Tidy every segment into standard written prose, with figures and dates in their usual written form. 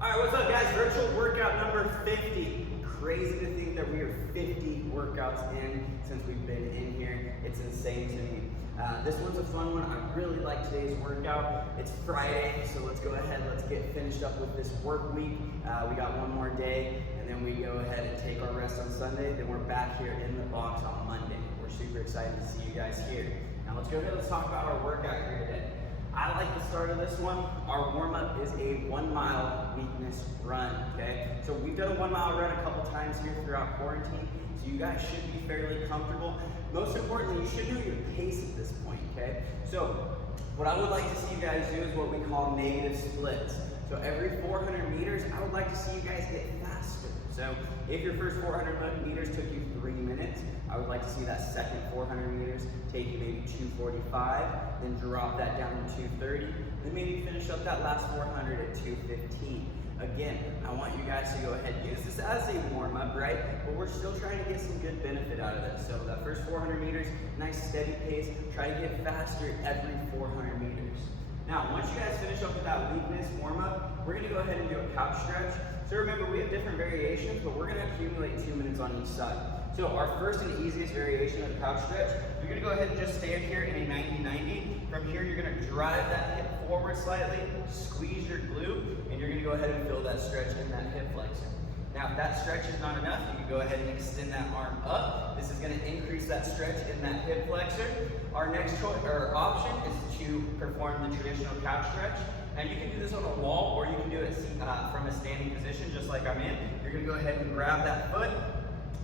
All right, what's up guys? Virtual workout number 50. Crazy to think that we are 50 workouts in since we've been in here. It's insane to me. This one's a fun one. I really like today's workout. It's Friday, so let's go ahead, let's get finished up with this work week. We got one more day, and then we go ahead and take our rest on Sunday. Then we're back here in the box on Monday. We're super excited to see you guys here. Now let's go ahead, let's talk about our workout here today. I like the start of this one. Our warm-up is a 1 mile weakness run, okay? So we've done a 1 mile run a couple times here throughout quarantine, so you guys should be fairly comfortable. Most importantly, you should know your pace at this point, okay? So what I would like to see you guys do is what we call negative splits. So every 400 meters, I would like to see you guys get faster. So if your first 400 meters took you 3 minutes, I would like to see that second 400 meters take you maybe 2:45, then drop that down to 2:30, then maybe finish up that last 400 at 2:15. Again, I want you guys to go ahead and use this as a warm-up, right? But we're still trying to get some good benefit out of this. So that first 400 meters, nice steady pace, try to get faster every 400 meters. Now, once you guys finish up with that weakness warm-up, we're gonna go ahead and do a couch stretch. So remember, we have different variations, but we're gonna accumulate 2 minutes on each side. So our first and easiest variation of the couch stretch, you're gonna go ahead and just stand here in a 90-90. From here, you're gonna drive that hip forward slightly, squeeze your glute, and you're gonna go ahead and feel that stretch in that hip flexor. Now, if that stretch is not enough, you can go ahead and extend that arm up. This is gonna increase that stretch in that hip flexor. Our next choice or option is to perform the traditional couch stretch. Now you can do this on a wall, or you can do it from a standing position, just like I'm in. You're gonna go ahead and grab that foot,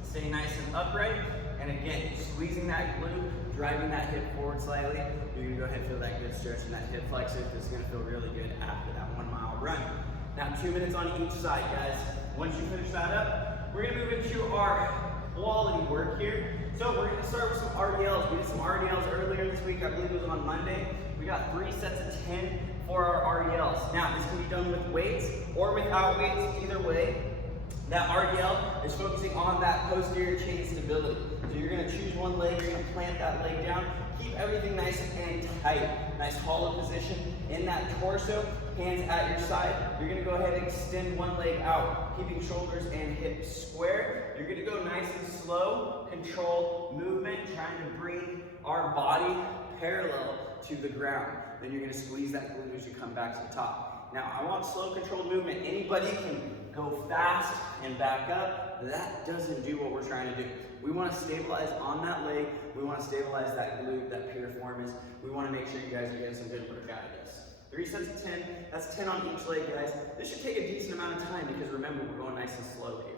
stay nice and upright, and again, squeezing that glute, driving that hip forward slightly. You're gonna go ahead and feel that good stretch in that hip flexor. This is gonna feel really good after that 1 mile run. Now 2 minutes on each side, guys. Once you finish that up, we're gonna move into our quality work here. So we're gonna start with some RDLs. We did some RDLs earlier this week, I believe it was on Monday. We got 3 sets of 10 for our RDLs. Now this can be done with weights or without weights, either way. That RDL is focusing on that posterior chain stability. So you're gonna choose one leg, you're gonna plant that leg down, keep everything nice and tight. Nice hollow position in that torso, hands at your side. You're gonna go ahead and extend one leg out, keeping shoulders and hips square. You're gonna go nice and slow, controlled movement, trying to bring our body parallel to the ground. Then you're gonna squeeze that glute as you come back to the top. Now, I want slow, controlled movement. Anybody can go fast and back up. That doesn't do what we're trying to do. We want to stabilize on that leg. We want to stabilize that glute, that piriformis. We want to make sure you guys are getting some good work out of this. 3 sets of 10. That's 10 on each leg, guys. This should take a decent amount of time because remember, we're going nice and slow here.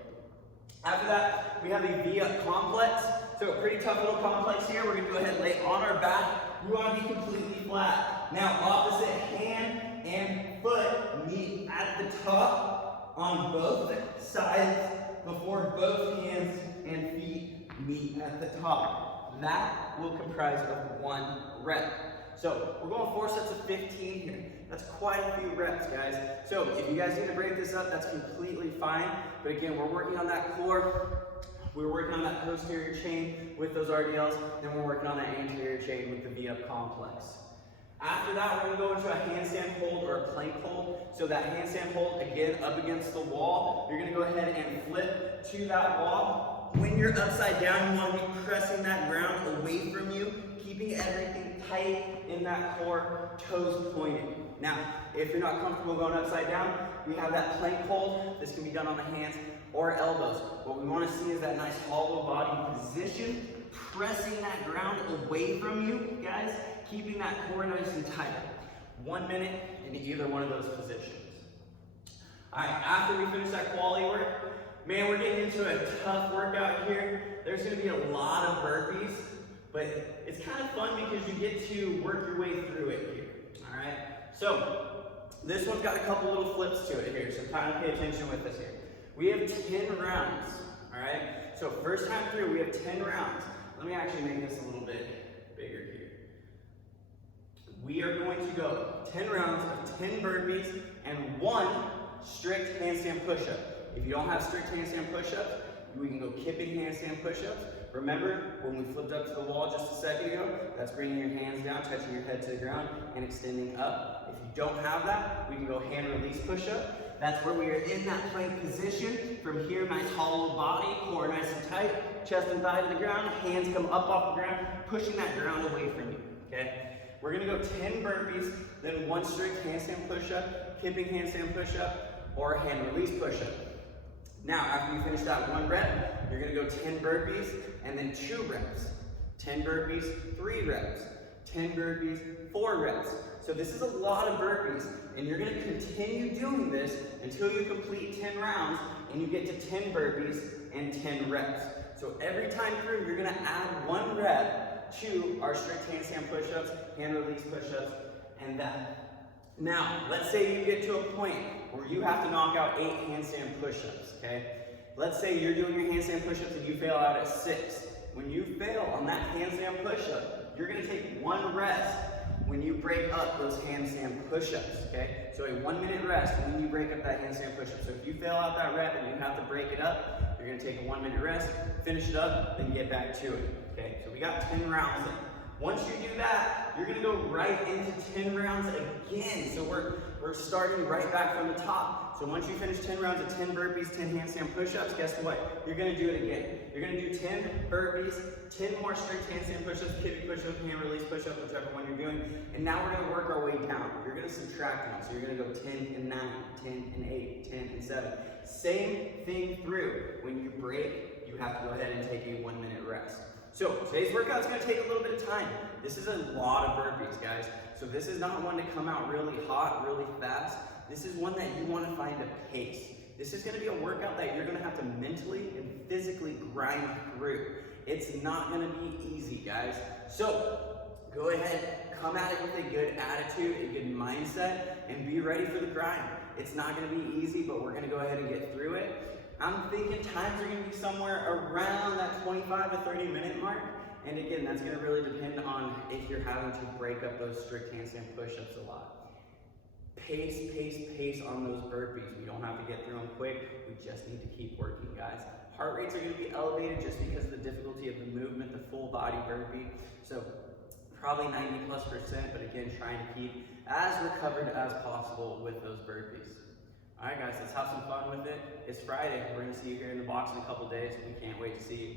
After that, we have a V-up complex. So a pretty tough little complex here. We're going to go ahead and lay on our back. We want to be completely flat. Now, opposite hand and foot meet at the top on both sides before both hands and feet meet at the top. That will comprise of 1 rep. So we're going 4 sets of 15 here. That's quite a few reps, guys. So if you guys need to break this up, that's completely fine. But again, we're working on that core. We're working on that posterior chain with those RDLs, then we're working on that anterior chain with the V-up complex. After that, we're gonna go into a handstand hold or a plank hold. So that handstand hold, again, up against the wall. You're gonna go ahead and flip to that wall. When you're upside down, you wanna be pressing that ground away from you, keeping everything tight in that core, toes pointed. Now, if you're not comfortable going upside down, we have that plank hold. This can be done on the hands or elbows. What we wanna see is that nice hollow body position, pressing that ground away from you, guys, keeping that core nice and tight. 1 minute in either one of those positions. All right, after we finish that quality work, man, we're getting into a tough workout here. There's gonna be a lot of burpees, but it's kind of fun because you get to work your way through it here, all right? So this one's got a couple little flips to it here, so kind of pay attention with this here. We have 10 rounds, all right? So first time through, we have 10 rounds. Let me actually make this a little bit bigger here. We are going to go 10 rounds of 10 burpees and 1 strict handstand push-up. If you don't have strict handstand push-ups, we can go kipping handstand push-ups. Remember, when we flipped up to the wall just a second ago, that's bringing your hands down, touching your head to the ground, and extending up. If you don't have that, we can go hand release push-up. That's where we are in that plank position. From here, nice hollow body, core nice and tight, chest and thigh to the ground, hands come up off the ground, pushing that ground away from you, okay? We're gonna go 10 burpees, then one strict handstand push-up, kipping handstand push-up, or hand release push-up. Now, after you finish that 1 rep, you're gonna go 10 burpees and then 2 reps. 10 burpees, 3 reps. 10 burpees, 4 reps. So this is a lot of burpees, and you're gonna continue doing this until you complete 10 rounds and you get to 10 burpees and 10 reps. So every time through, you're gonna add 1 rep to our strict handstand push-ups, hand release push-ups, and that. Now, let's say you get to a point where you have to knock out 8 handstand push-ups, okay? Let's say you're doing your handstand push-ups and you fail out at 6. When you fail on that handstand push-up, you're gonna take 1 rest when you break up those handstand push-ups, okay? So a 1-minute rest when you break up that handstand push-up. So if you fail out that rep and you have to break it up, you're gonna take a 1-minute rest, finish it up, then get back to it, okay? So we got 10 rounds in. Once you do that, you're gonna go right into 10 rounds again. So we're starting right back from the top. So once you finish 10 rounds of 10 burpees, 10 handstand push-ups, guess what? You're gonna do it again. You're gonna do 10 burpees, 10 more strict handstand push-ups, kipping push-ups, hand release push-ups, whichever one you're doing. And now we're gonna work our way down. You're gonna subtract now. So you're gonna go 10 and 9, 10 and 8, 10 and 7. Same thing through. When you break, you have to go ahead and take a 1-minute rest. So today's workout is going to take a little bit of time. This is a lot of burpees, guys. So this is not one to come out really hot, really fast. This is one that you want to find a pace. This is going to be a workout that you're going to have to mentally and physically grind through. It's not going to be easy, guys. So go ahead, come at it with a good attitude, a good mindset, and be ready for the grind. It's not going to be easy, but we're going to go ahead and get through it. I'm thinking times are going to be somewhere around that 25 to 30 minute mark. And again, that's going to really depend on if you're having to break up those strict handstand push-ups a lot. Pace, pace, pace on those burpees. We don't have to get through them quick. We just need to keep working, guys. Heart rates are going to be elevated just because of the difficulty of the movement, the full body burpee. So probably 90+%, but again, trying to keep as recovered as possible with those burpees. All right, guys, let's have some fun with it. It's Friday. We're going to see you here in the box in a couple days. We can't wait to see you.